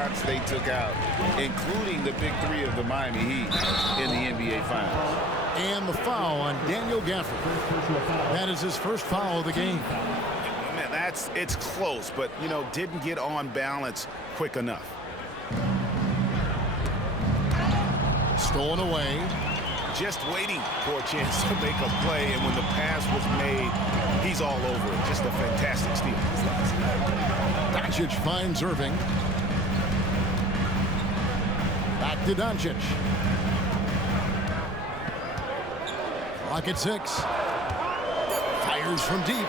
shots they took out, including the big three of the Miami Heat in the NBA Finals. And the foul on Daniel Gafford. That is his first foul of the game. Man, it's close, but, you know, didn't get on balance quick enough. Stolen away. Just waiting for a chance to make a play, and when the pass was made, he's all over it. Just a fantastic steal. Doncic finds Irving. Back to Doncic. Clock at 6. Fires from deep.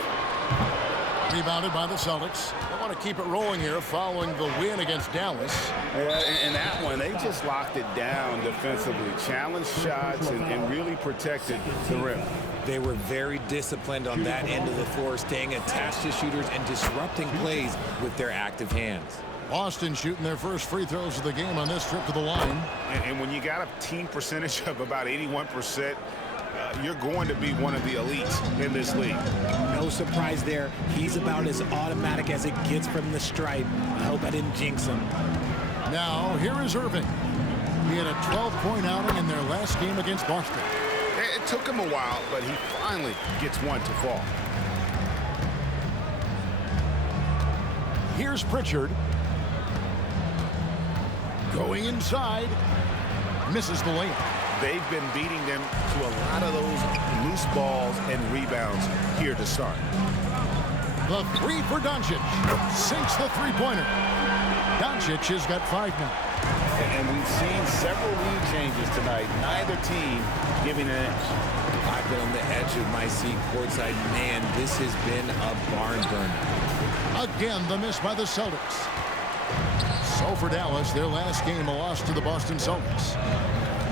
Rebounded by the Celtics. They want to keep it rolling here following the win against Dallas. Yeah, in that one, they just locked it down defensively. Challenged shots and really protected the rim. They were very disciplined on that end of the floor, staying attached to shooters and disrupting plays with their active hands. Boston shooting their first free throws of the game on this trip to the line. And when you got a team percentage of about 81%, you're going to be one of the elites in this league. No surprise there. He's about as automatic as it gets from the stripe. I hope I didn't jinx him. Now, here is Irving. He had a 12-point outing in their last game against Boston. It took him a while, but he finally gets one to fall. Here's Pritchard. Going inside. Misses the layup. They've been beating them to a lot of those loose balls and rebounds here to start. The three for Doncic. Sinks the three-pointer. Doncic has got 5 now. And we've seen several lead changes tonight. Neither team giving an inch. I've been on the edge of my seat courtside. Man, this has been a barn burner. Again, the miss by the Celtics. So for Dallas, their last game, a loss to the Boston Celtics.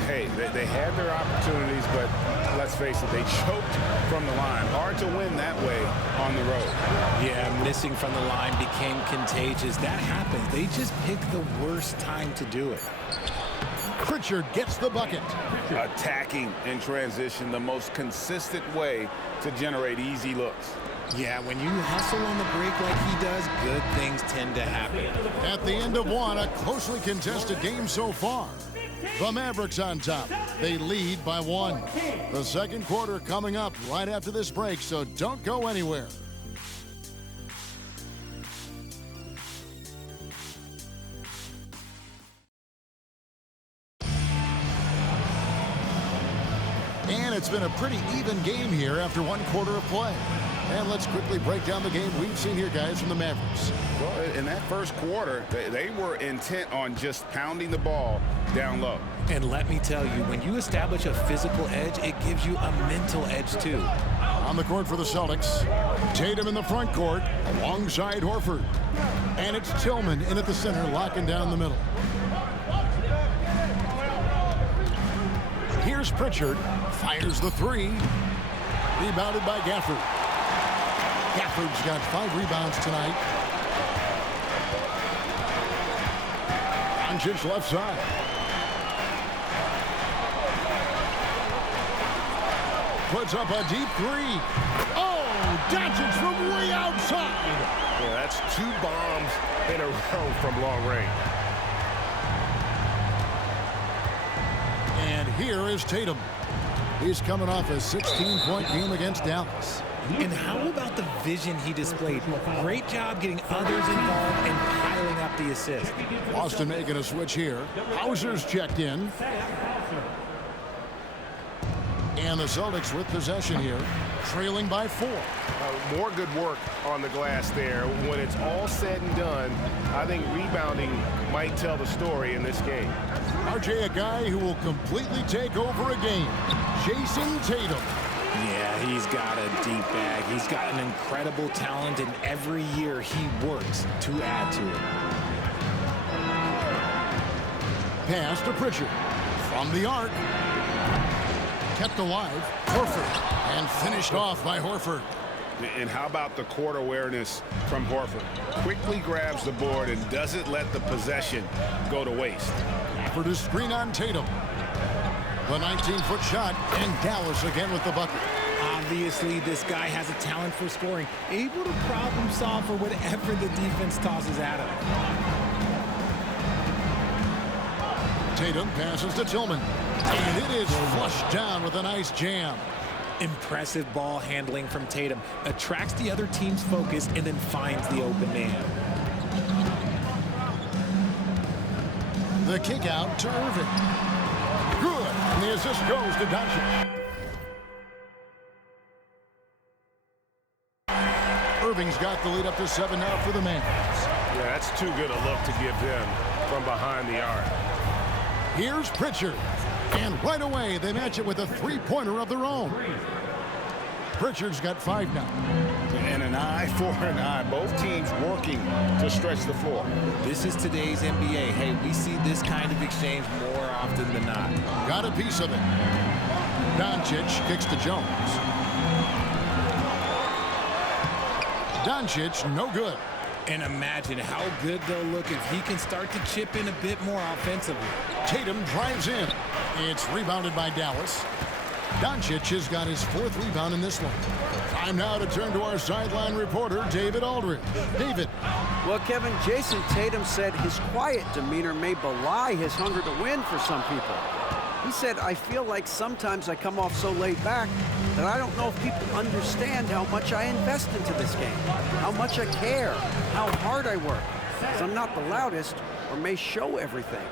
Hey, they had their opportunities, but let's face it, they choked from the line. Hard to win that way on the road. Yeah, missing from the line became contagious. That happens. They just picked the worst time to do it. Pritchard gets the bucket. Attacking in transition, the most consistent way to generate easy looks. Yeah, when you hustle on the break like he does, good things tend to happen. At the end of one, a closely contested game so far. The Mavericks on top. They lead by 1. The second quarter coming up right after this break, so don't go anywhere. And it's been a pretty even game here after 1 quarter of play. And let's quickly break down the game we've seen here, guys, from the Mavericks. Well, in that first quarter, they were intent on just pounding the ball down low. And let me tell you, when you establish a physical edge, it gives you a mental edge, too. On the court for the Celtics, Tatum in the front court alongside Horford. And it's Tillman in at the center, locking down the middle. Here's Pritchard, fires the 3. Rebounded by Gafford. Gafford's got 5 rebounds tonight. Doncic left side. Puts up a deep 3. Oh, Doncic from way outside. Yeah, that's 2 bombs in a row from long range. And here is Tatum. He's coming off a 16-point game against Dallas. And how about the vision he displayed? Great job getting others involved and piling up the assist. Boston making a switch here. Hauser's checked in. And the Celtics with possession here, trailing by 4. More good work on the glass there. When it's all said and done, I think rebounding might tell the story in this game. RJ, a guy who will completely take over a game. Jason Tatum. Yeah, he's got a deep bag. He's got an incredible talent, and every year he works to add to it. Pass to Pritchard. From the arc. Kept alive. Horford. And finished off by Horford. And how about the court awareness from Horford? Quickly grabs the board and doesn't let the possession go to waste. For the screen on Tatum. The 19-foot shot, and Dallas again with the bucket. Obviously, this guy has a talent for scoring, able to problem solve for whatever the defense tosses at him. Tatum passes to Tillman. And it is flushed down with a nice jam. Impressive ball handling from Tatum. Attracts the other team's focus and then finds the open man. The kick out to Irving. Good. And the assist goes to Doncic. Irving's got the lead up to 7 now for the Mavs. Yeah, that's too good a look to give them from behind the arc. Here's Pritchard. And right away, they match it with a three-pointer of their own. Pritchard's got 5 now. And an eye for an eye. Both teams working to stretch the floor. This is today's NBA. Hey, we see this kind of exchange more often than not. Got a piece of it. Doncic kicks to Jones. Doncic, no good. And imagine how good they'll look if he can start to chip in a bit more offensively. Tatum drives in. It's rebounded by Dallas. Doncic has got his 4th rebound in this one. Time now to turn to our sideline reporter, David Aldridge. David. Well, Kevin, Jason Tatum said his quiet demeanor may belie his hunger to win for some people. He said, I feel like sometimes I come off so laid back that I don't know if people understand how much I invest into this game, how much I care, how hard I work. Because I'm not the loudest or may show everything.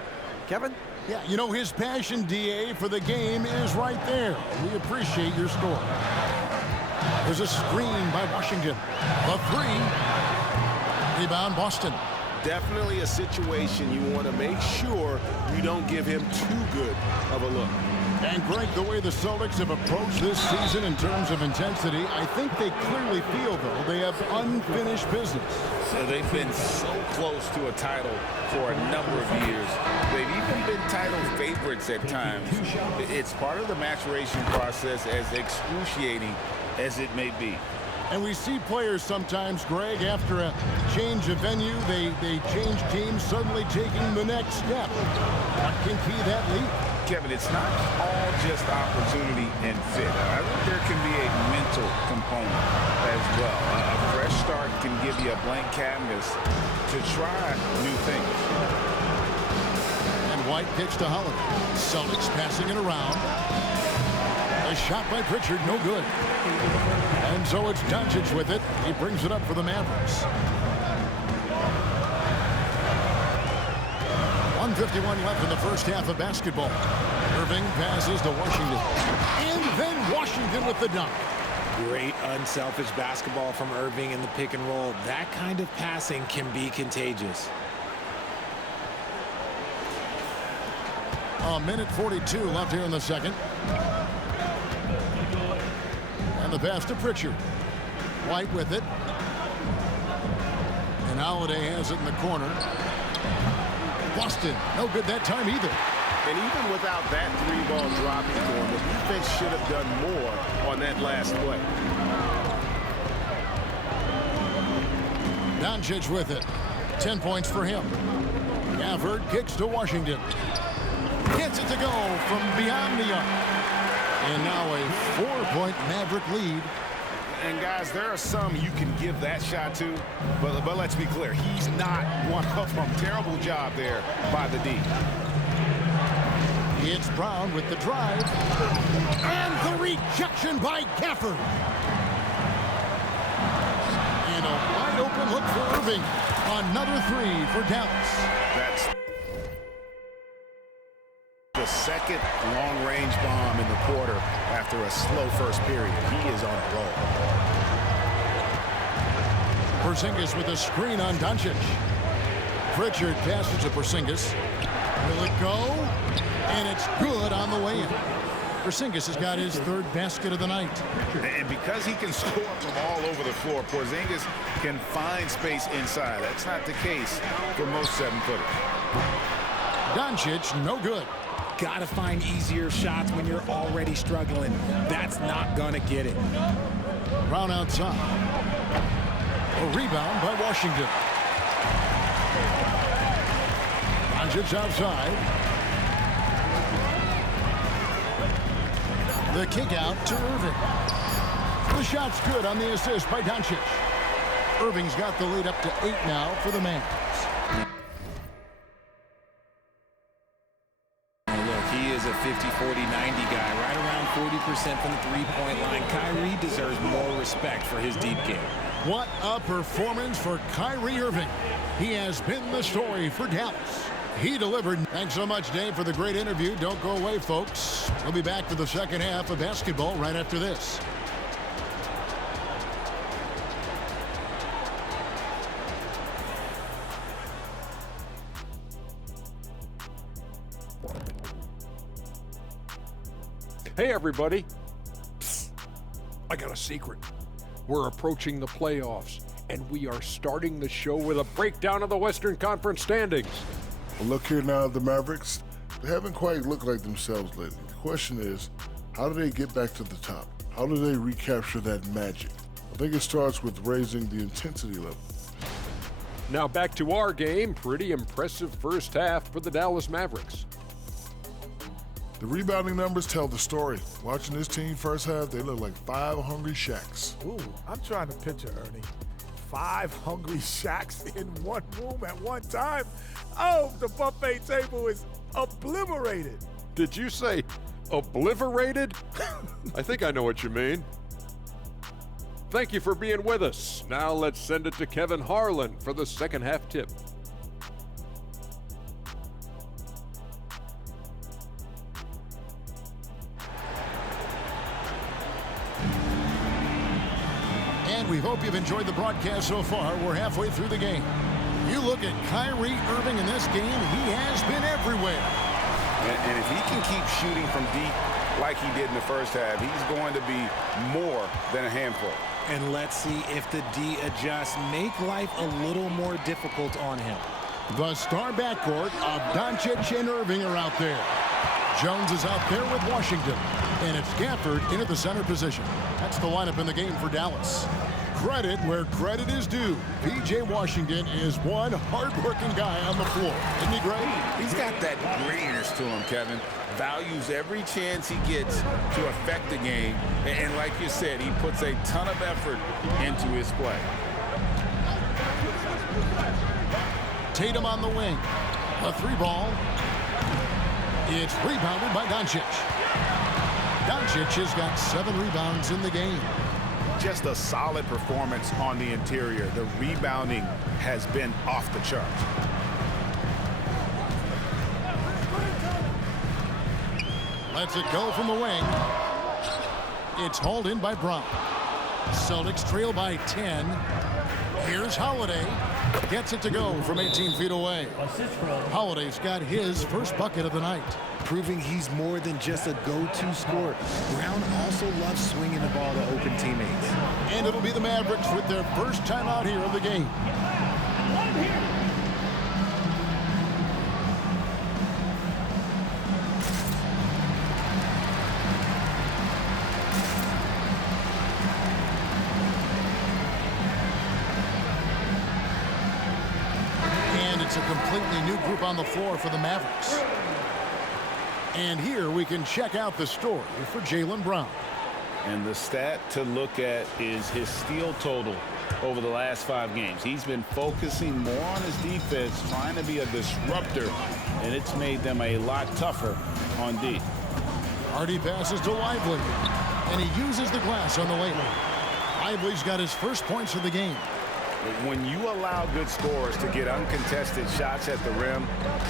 Kevin? Yeah, you know, his passion, DA, for the game is right there. We appreciate your score. There's a screen by Washington. The 3. Rebound, Boston. Definitely a situation you want to make sure you don't give him too good of a look. And Greg, the way the Celtics have approached this season in terms of intensity, I think they clearly feel, though, they have unfinished business. So they've been so close to a title for a number of years. They've even been title favorites at times. It's part of the maturation process, as excruciating as it may be. And we see players sometimes, Greg, after a change of venue, they change teams, suddenly taking the next step. What can key that leap? Kevin, it's not all just opportunity and fit. I think there can be a mental component as well. A fresh start can give you a blank canvas to try new things. And White kicks to Holiday. Celtics passing it around. A shot by Pritchard, no good. And so it's Doncic with it. He brings it up for the Mavericks. 1:51 left in the first half of basketball. Irving passes to Washington. And then Washington with the dunk. Great unselfish basketball from Irving in the pick and roll. That kind of passing can be contagious. A minute 42 left here in the second. And the pass to Pritchard. White with it. And Holiday has it in the corner. Boston, no good that time either. And even without that 3-ball dropping for him, the defense should have done more on that last play. Doncic with it. 10 points for him. Gafford kicks to Washington. Gets it to go from beyond the arc. And now a 4-point Maverick lead. And guys, there are some you can give that shot to, but let's be clear, he's not one of them. Terrible job there by the D. It's Brown with the drive. And the rejection by Gafford. And a wide open look for Irving. Another 3 for Dallas. That's the second long-range bomb in the quarter after a slow first period. He is on a roll. Porzingis with a screen on Doncic. Pritchard passes to Porzingis. Will it go? And it's good on the way in. Porzingis has got his 3rd basket of the night. And because he can score from all over the floor, Porzingis can find space inside. That's not the case for most 7-footers. Doncic, no good. Got to find easier shots when you're already struggling. That's not going to get it. Brown outside. A rebound by Washington. Doncic outside. The kick out to Irving. The shot's good on the assist by Doncic. Irving's got the lead up to 8 now for the Mavs. 1:54 left in the first half of basketball. Irving passes to Washington. Washington with the dunk. Great unselfish basketball from Irving in the pick and roll. And now a 4-point Maverick lead. And Washington with the dunk. 1:54 left in the first half of basketball. Irving passes to Washington. Washington with the dunk. is a 50-40-90 guy, right around 40% from the three-point line. Kyrie deserves more respect for his deep game. What a performance for Kyrie Irving. He has been the story for Dallas. He delivered. Thanks so much, Dave, for the great interview. Don't go away, folks. We'll be back for the second half of basketball right after this. Hey, everybody. Psst. I got a secret. We're approaching the playoffs, and we are starting the show with a breakdown of the Western Conference standings. Well, look here now, the Mavericks. They haven't quite looked like themselves lately. The question is, how do they get back to the top? How do they recapture that magic? I think it starts with raising the intensity level. Now back to our game. Pretty impressive first half for the Dallas Mavericks. The rebounding numbers tell the story. Watching this team first half, they look like 5 hungry Shaqs. Ooh, I'm trying to picture, Ernie. 5 hungry Shaqs in one room at one time. Oh, the buffet table is obliterated. Did you say obliterated? I think I know what you mean. Thank you for being with us. Now let's send it to Kevin Harlan for the second half tip. And we hope you've enjoyed the broadcast so far. We're halfway through the game. You look at Kyrie Irving in this game, he has been everywhere. And if he can keep shooting from deep like he did in the first half, he's going to be more than a handful. And let's see if the D adjusts, make life a little more difficult on him. The star backcourt of Doncic and Irving are out there. Jones is out there with Washington. And it's Gafford in at the center position. That's the lineup in the game for Dallas. Credit where credit is due. P.J. Washington is one hard-working guy on the floor. Isn't he great? He's got that grittiness to him, Kevin. Values every chance he gets to affect the game. And like you said, he puts a ton of effort into his play. Tatum on the wing. A three ball. It's rebounded by Doncic. Doncic has got 7 rebounds in the game. Just a solid performance on the interior. The rebounding has been off the charts. Lets it go from the wing. It's hauled in by Brown. Celtics trail by 10. Here's Holiday. Gets it to go from 18 feet away. Holiday's got his first bucket of the night. Proving he's more than just a go-to scorer. Brown also loves swinging the ball to open teammates. And it'll be the Mavericks with their first time out here in the game. And it's a completely new group on the floor for the Mavericks. And here we can check out the story for Jaylen Brown. And the stat to look at is his steal total over the last 5 games. He's been focusing more on his defense, trying to be a disruptor, and it's made them a lot tougher on D. Hardy passes to Lively, and he uses the glass on the layup. Lively's got his first points of the game. When you allow good scorers to get uncontested shots at the rim,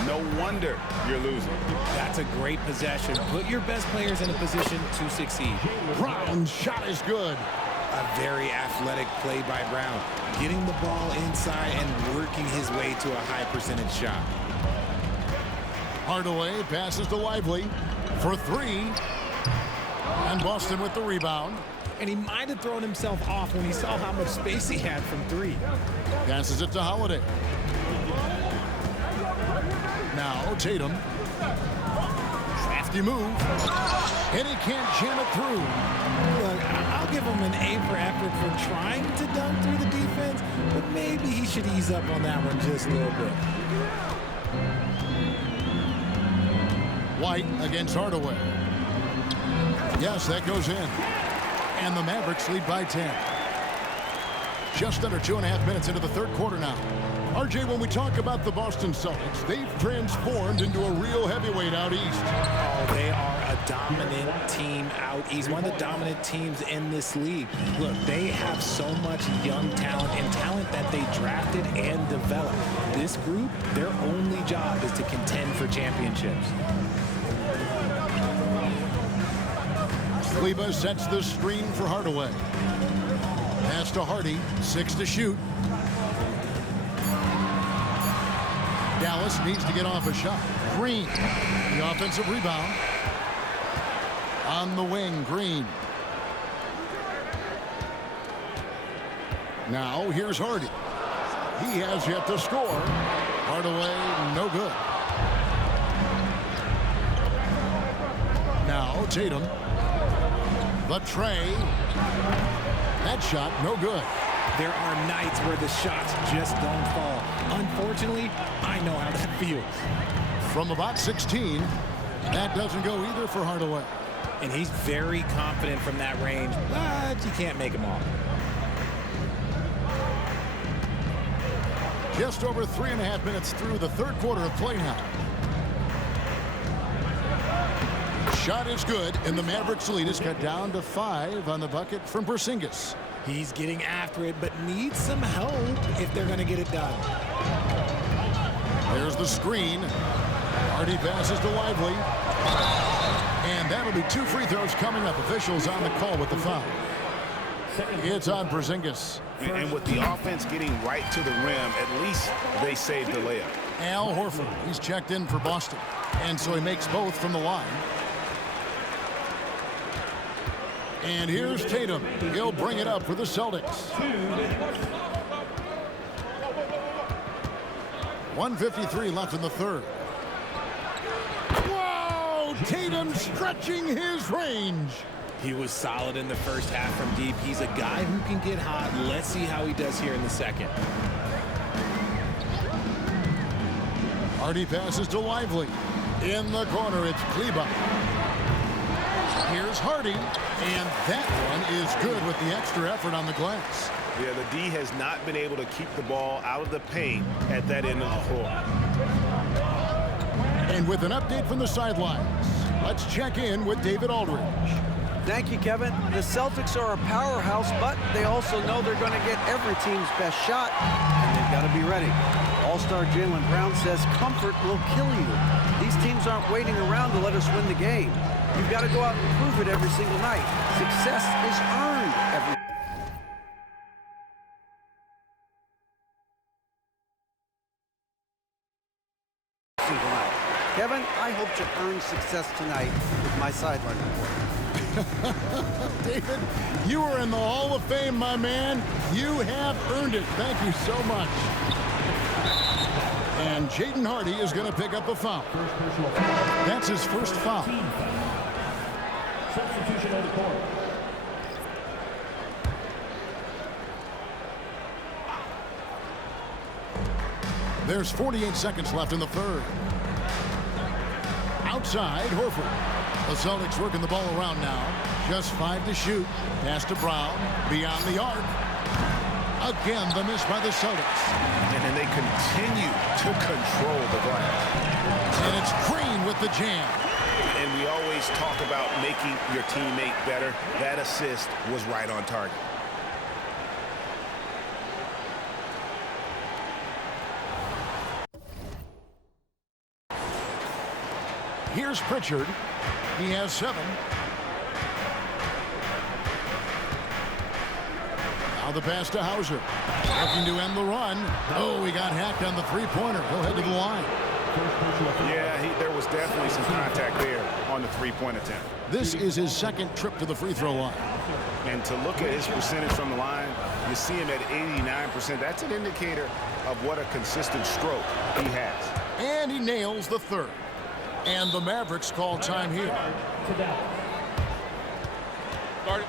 no wonder you're losing. That's a great possession. Put your best players in a position to succeed. Brown's shot is good. A very athletic play by Brown, getting the ball inside and working his way to a high percentage shot. Hardaway passes to Lively for 3. And Boston with the rebound. And he might have thrown himself off when he saw how much space he had from 3. Passes it to Holiday. Now Tatum. Crafty move. And he can't jam it through. Look, I'll give him an A for effort for trying to dunk through the defense, but maybe he should ease up on that one just a little bit. White against Hardaway. Yes, that goes in. And the Mavericks lead by 10. Just under 2.5 minutes into the third quarter now. RJ, when we talk about the Boston Celtics, they've transformed into a real heavyweight out east. Oh, they are a dominant team out east, one of the dominant teams in this league. Look, they have so much young talent and talent that they drafted and developed. This group, their only job is to contend for championships. Kleber sets the screen for Hardaway. Pass to Hardy, 6 to shoot. Dallas needs to get off a shot. Green, the offensive rebound. On the wing, Green. Now here's Hardy. He has yet to score. Hardaway, no good. Now Tatum. The tray. That shot, no good. There are nights where the shots just don't fall. Unfortunately, I know how that feels. From about 16, that doesn't go either for Hardaway. And he's very confident from that range, but you can't make him all. Just over 3.5 minutes through the third quarter of play now. Shot is good, and the Mavericks lead is cut down to 5 on the bucket from Porzingis. He's getting after it, but needs some help if they're going to get it done. There's the screen. Hardy passes to Lively. And that'll be 2 free throws coming up. Officials on the call with the foul. It's on Porzingis. And with the offense getting right to the rim, at least they saved the layup. Al Horford, he's checked in for Boston. And so he makes both from the line. And here's Tatum. He'll bring it up for the Celtics. 1:53 left in the third. Whoa! Tatum stretching his range. He was solid in the first half from deep. He's a guy who can get hot. Let's see how he does here in the second. Hardy passes to Lively. In the corner, it's Kleber. Here's Hardy, and that one is good with the extra effort on the glass. Yeah, the D has not been able to keep the ball out of the paint at that end of the floor. And with an update from the sidelines, let's check in with David Aldridge. Thank you, Kevin. The Celtics are a powerhouse, but they also know they're going to get every team's best shot, and they've got to be ready. All-star Jaylen Brown says comfort will kill you. These teams aren't waiting around to let us win the game. You've got to go out and prove it every single night. Success is earned every single night. Kevin, I hope to earn success tonight with my sideline report. David, you are in the Hall of Fame, my man. You have earned it. Thank you so much. And Jaden Hardy is going to pick up a foul. That's his first foul. Substitution on the court. There's 48 seconds left in the third. Outside, Horford. The Celtics working the ball around now. Just 5 to shoot. Pass to Brown. Beyond the arc. Again, the miss by the Celtics. And then they continue to control the glass. And it's Green with the jam. And we always talk about making your teammate better. That assist was right on target. Here's Pritchard. He has 7. Now the pass to Hauser. Looking to end the run. Oh, he got hacked on the three-pointer. He'll head to the line. Yeah, there was definitely some contact there on the three-point attempt. This is his second trip to the free throw line. And to look at his percentage from the line, you see him at 89%. That's an indicator of what a consistent stroke he has. And he nails the third. And the Mavericks call time here. Start it.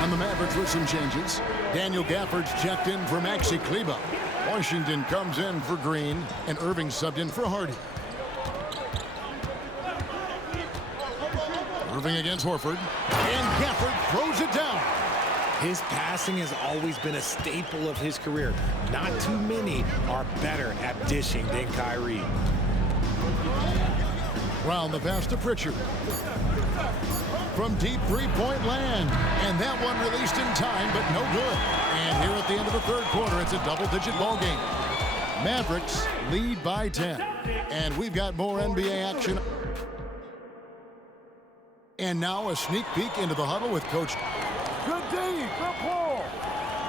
On the Wizards with some changes. Daniel Gafford's checked in for Maxi Kleber. Washington comes in for Green, and Irving subbed in for Hardy. Irving against Horford, and Gafford throws it down. His passing has always been a staple of his career. Not too many are better at dishing than Kyrie. Round the pass to Pritchard. From deep three-point land. And that one released in time, but no good. And here at the end of the third quarter, it's a double-digit ball game. Mavericks lead by 10. And we've got more NBA action. And now a sneak peek into the huddle with Coach. Good D, good pull.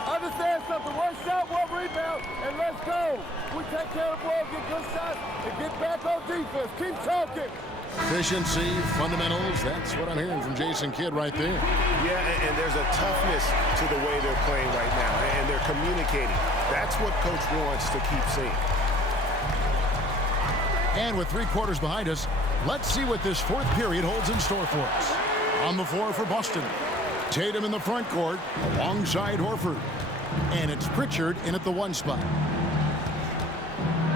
Understand something, one shot, one rebound, and let's go. We take care of the ball, get good shots, and get back on defense. Keep talking. Efficiency, fundamentals, that's what I'm hearing from Jason Kidd right there. Yeah, and there's a toughness to the way they're playing right now, and they're communicating. That's what Coach wants to keep seeing. And with 3 quarters behind us, let's see what this fourth period holds in store for us. On the floor for Boston, Tatum in the front court alongside Horford. And it's Pritchard in at the 1 spot.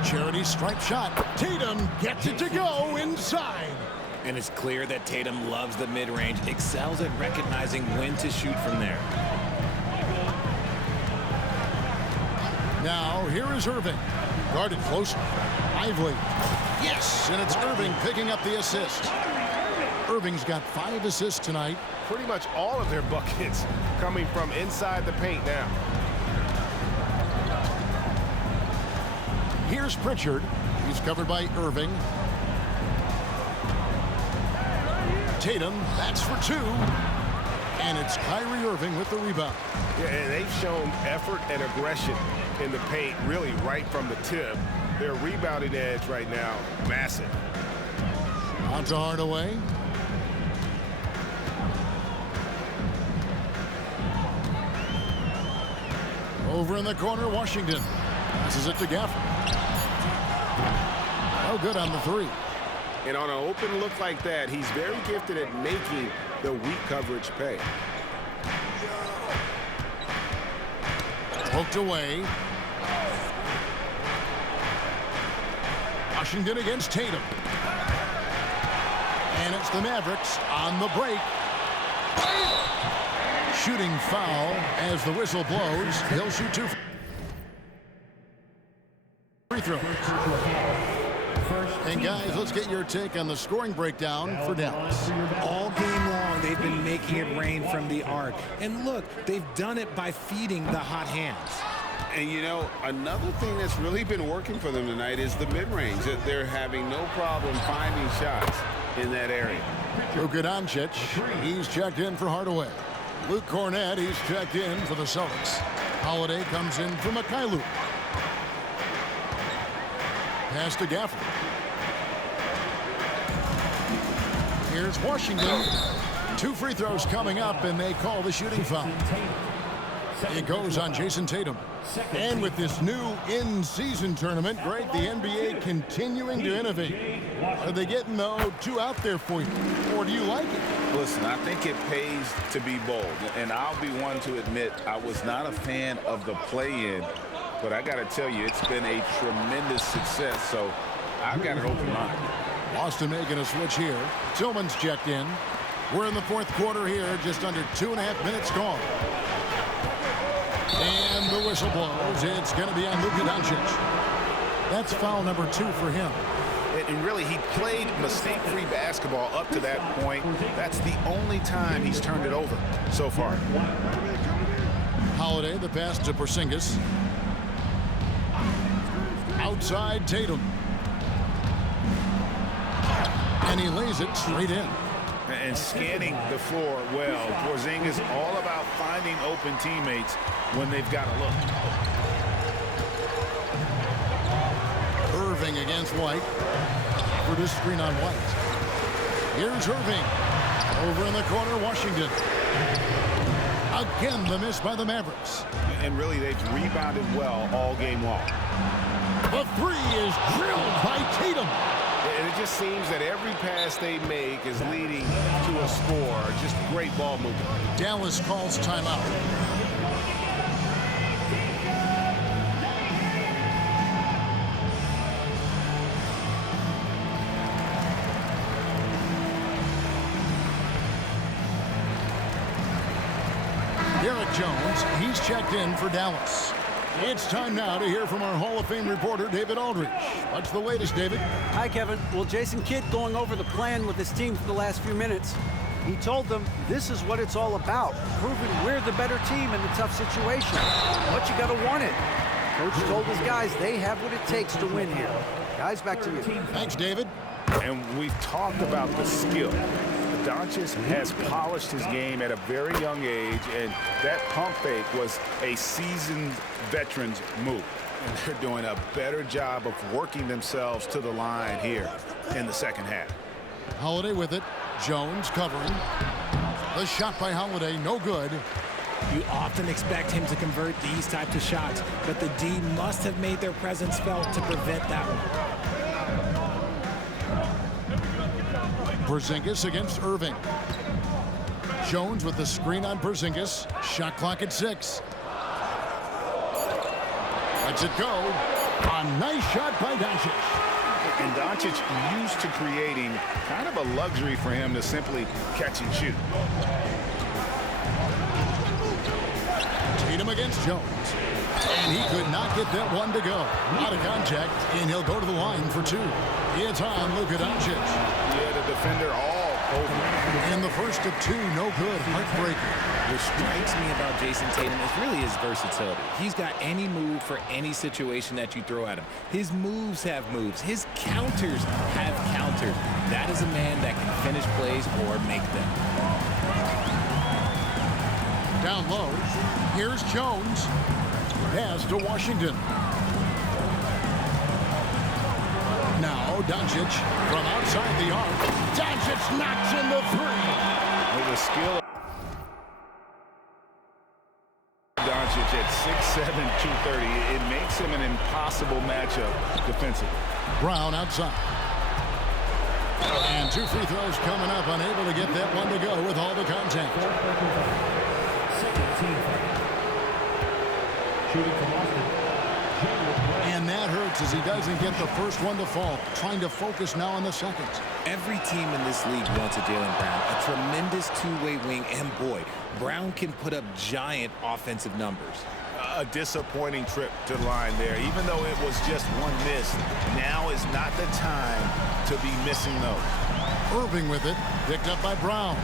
Charity stripe shot. Tatum gets it to go inside. And it's clear that Tatum loves the mid-range, excels at recognizing when to shoot from there. Now, here is Irving. Guarded close. Lively. Yes, and it's Irving picking up the assist. Irving's got 5 assists tonight. Pretty much all of their buckets coming from inside the paint now. Here's Pritchard. He's covered by Irving. Tatum, that's for 2. And it's Kyrie Irving with the rebound. Yeah, and they've shown effort and aggression in the paint, really right from the tip. Their rebounding edge right now, massive. On to Hardaway. Over in the corner, Washington. Passes it to Gafford. Oh, good on the 3. And on an open look like that, he's very gifted at making the weak coverage pay. Poked away. Washington against Tatum. And it's the Mavericks on the break. Shooting foul as the whistle blows. He'll shoot 2 free throws. And guys, let's get your take on the scoring breakdown for Dallas. All game long, they've been making it rain from the arc. And look, they've done it by feeding the hot hands. And, you know, another thing that's really been working for them tonight is the mid-range. They're having no problem finding shots in that area. Luka Doncic, he's checked in for Hardaway. Luke Cornett, he's checked in for the Celtics. Holiday comes in for Mikhailuk. Pass to Gafford. Here's Washington. 2 free throws coming up, and they call the shooting foul. It goes on Jason Tatum. And with this new in-season tournament, Greg, the NBA continuing to innovate. Are they getting, though, too out there for you? Or do you like it? Listen, I think it pays to be bold. And I'll be one to admit I was not a fan of the play-in. But I got to tell you, it's been a tremendous success. So I've got an open mind. Boston making a switch here. Tillman's checked in. We're in the fourth quarter here, just under 2.5 minutes gone. And the whistle blows. It's going to be on Luka Doncic. That's foul number 2 for him. And really, he played mistake-free basketball up to that point. That's the only time he's turned it over so far. Holiday, the pass to Porzingis. Outside Tatum. And he lays it straight in. And scanning the floor well. Porzingis all about finding open teammates when they've got a look. Irving against White. For this screen on White. Here's Irving. Over in the corner, Washington. Again, the miss by the Mavericks. And really, they've rebounded well all game long. The 3 is drilled by Tatum. And it just seems that every pass they make is leading to a score. Just great ball movement. Dallas calls timeout. Derek Jones, he's checked in for Dallas. It's time now to hear from our Hall of Fame reporter, David Aldridge. What's the latest, David? Hi, Kevin. Well, Jason Kidd going over the plan with his team for the last few minutes. He told them this is what it's all about, proving we're the better team in the tough situation. But you got to want it. Coach told his guys they have what it takes to win here. Guys, back to you. Thanks, David. And we've talked about the skill. Doncic has polished his game at a very young age, and that pump fake was a seasoned veteran's move. And they're doing a better job of working themselves to the line here in the second half. Holiday with it. Jones covering. The shot by Holiday, no good. You often expect him to convert these types of shots, but the D must have made their presence felt to prevent that one. Porzingis against Irving. Jones with the screen on Porzingis. Shot clock at 6. Lets it go. A nice shot by Doncic. And Doncic used to creating kind of a luxury for him to simply catch and shoot. Tatum against Jones. And he could not get that one to go. Out of contact, and he'll go to the line for 2. It's on Luka Doncic. Yeah, the defender all over. And the first of 2, no good. Heartbreaker. What strikes me about Jason Tatum is really his versatility. He's got any move for any situation that you throw at him. His moves have moves. His counters have counters. That is a man that can finish plays or make them. Down low. Here's Jones. Pass to Washington. Now Doncic from outside the arc. Doncic knocks in the 3. With the skill. Doncic at 6'7", 230. It makes him an impossible matchup defensively. Brown outside. And 2 free throws coming up. Unable to get that one to go with all the contact. And that hurts as he doesn't get the first one to fall. Trying to focus now on the second. Every team in this league wants a Jaylen Brown, a tremendous two-way wing, and boy, Brown can put up giant offensive numbers. A disappointing trip to the line there. Even though it was just one miss, now is not the time to be missing those. Irving with it, picked up by Brown.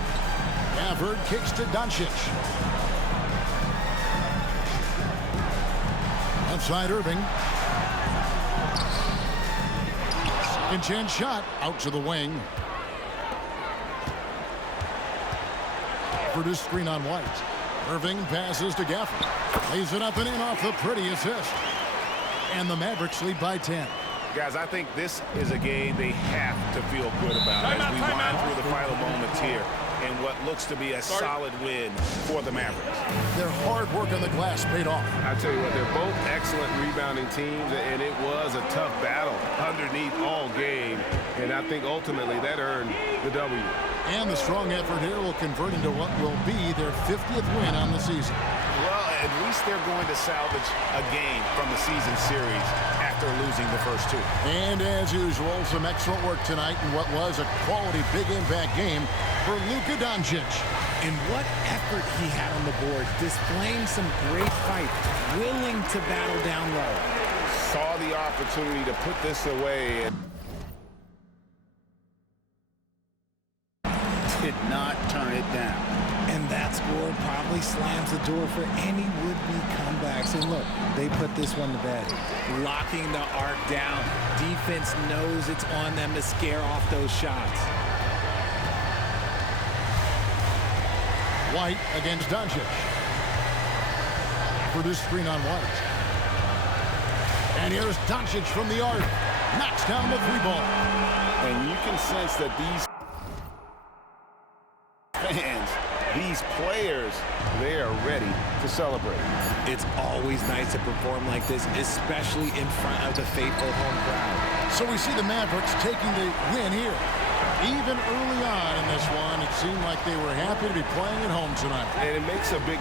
Gafford kicks to Doncic. Outside Irving. Second chance shot out to the wing. For this screen on White. Irving passes to Gafford. Lays it up and in off the pretty assist. And the Mavericks lead by 10. Guys, I think this is a game they have to feel good about as we wind through the final moments here in what looks to be a solid win for the Mavericks. Their hard work on the glass paid off. I tell you what, they're both excellent rebounding teams, and it was a tough battle underneath all game. And I think ultimately that earned the W. And the strong effort here will convert into what will be their 50th win on the season. Well, at least they're going to salvage a game from the season series after losing the first 2. And as usual, some excellent work tonight in what was a quality big impact game for Luka Doncic. And what effort he had on the board, displaying some great fight, willing to battle down low. Saw the opportunity to put this away and did not turn it down. And that score probably slams the door for any would-be comebacks. And look, they put this one to bed. Locking the arc down. Defense knows it's on them to scare off those shots. White against Doncic. For this screen on White. And here's Doncic from the arc. Knocks down the 3-ball. And you can sense that these fans, these these players, they are ready to celebrate. It's always nice to perform like this, especially in front of the faithful home crowd. So we see the Mavericks taking the win here. Even early on in this one, it seemed like they were happy to be playing at home tonight. And it makes a big